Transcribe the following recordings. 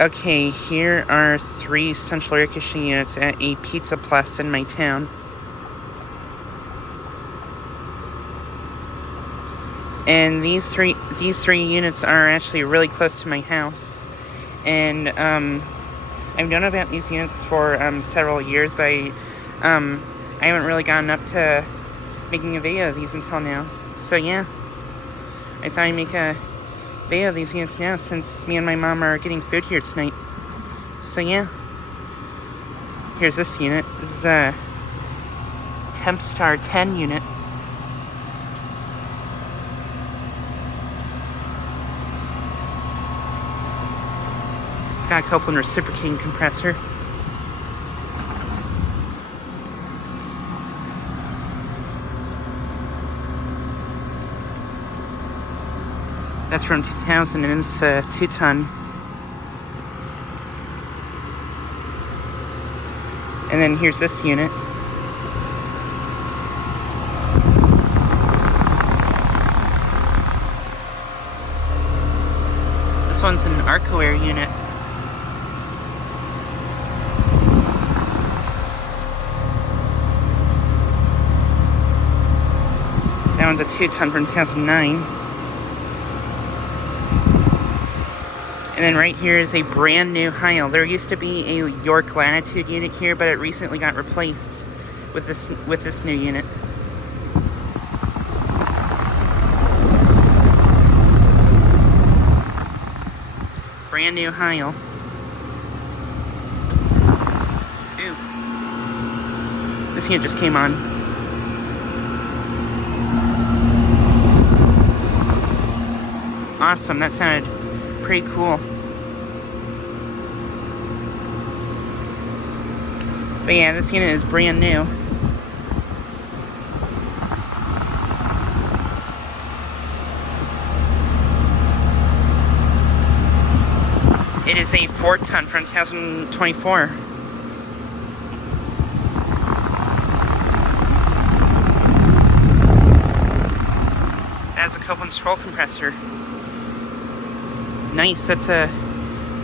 Okay, here are 3 central air conditioning units at a Pizza Plus in my town. And these three units are actually really close to my house. And I've known about these units for several years, but I haven't really gotten up to making a video of these until now. So yeah, I thought I'd make a video of these units now since me and my mom are getting food here tonight. So yeah, here's this unit. This is a Tempstar 10 unit. It's got a Copeland reciprocating compressor. That's from 2000 and it's a 2-ton. And then here's this unit. This one's an Arcoaire unit. That one's a 2-ton from 2009. And then right here is a brand new Heil. There used to be a York Latitude unit here, but it recently got replaced with this new unit. Brand new Heil. Ooh. This unit just came on. Awesome, that sounded pretty cool. But yeah, this unit is brand new. It is a 4-ton from 2024. That's a Copeland scroll compressor. Nice, that's a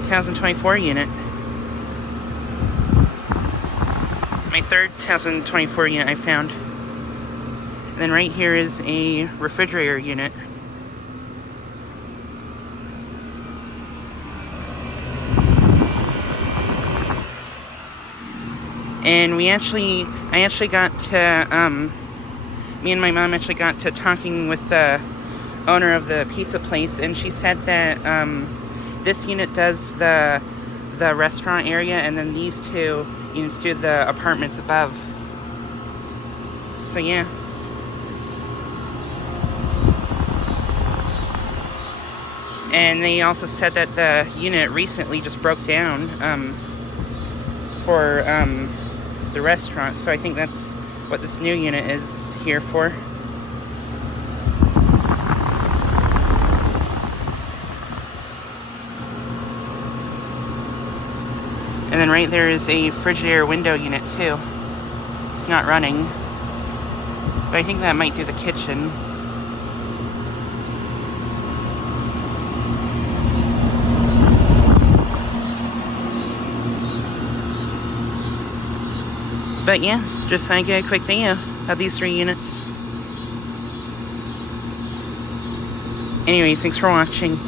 2024 unit. My 3rd 2024 unit I found. And then right here is a refrigerator unit. And I actually got to, me and my mom actually got to talking with the owner of the pizza place, and she said that this unit does the restaurant area, and then these 2 units do the apartments above. So yeah. And they also said that the unit recently just broke down for the restaurant, so I think that's what this new unit is here for. And then right there is a Frigidaire window unit too. It's not running, but I think that might do the kitchen. But yeah, just thought I'd get a quick video of these 3 units. Anyways, thanks for watching.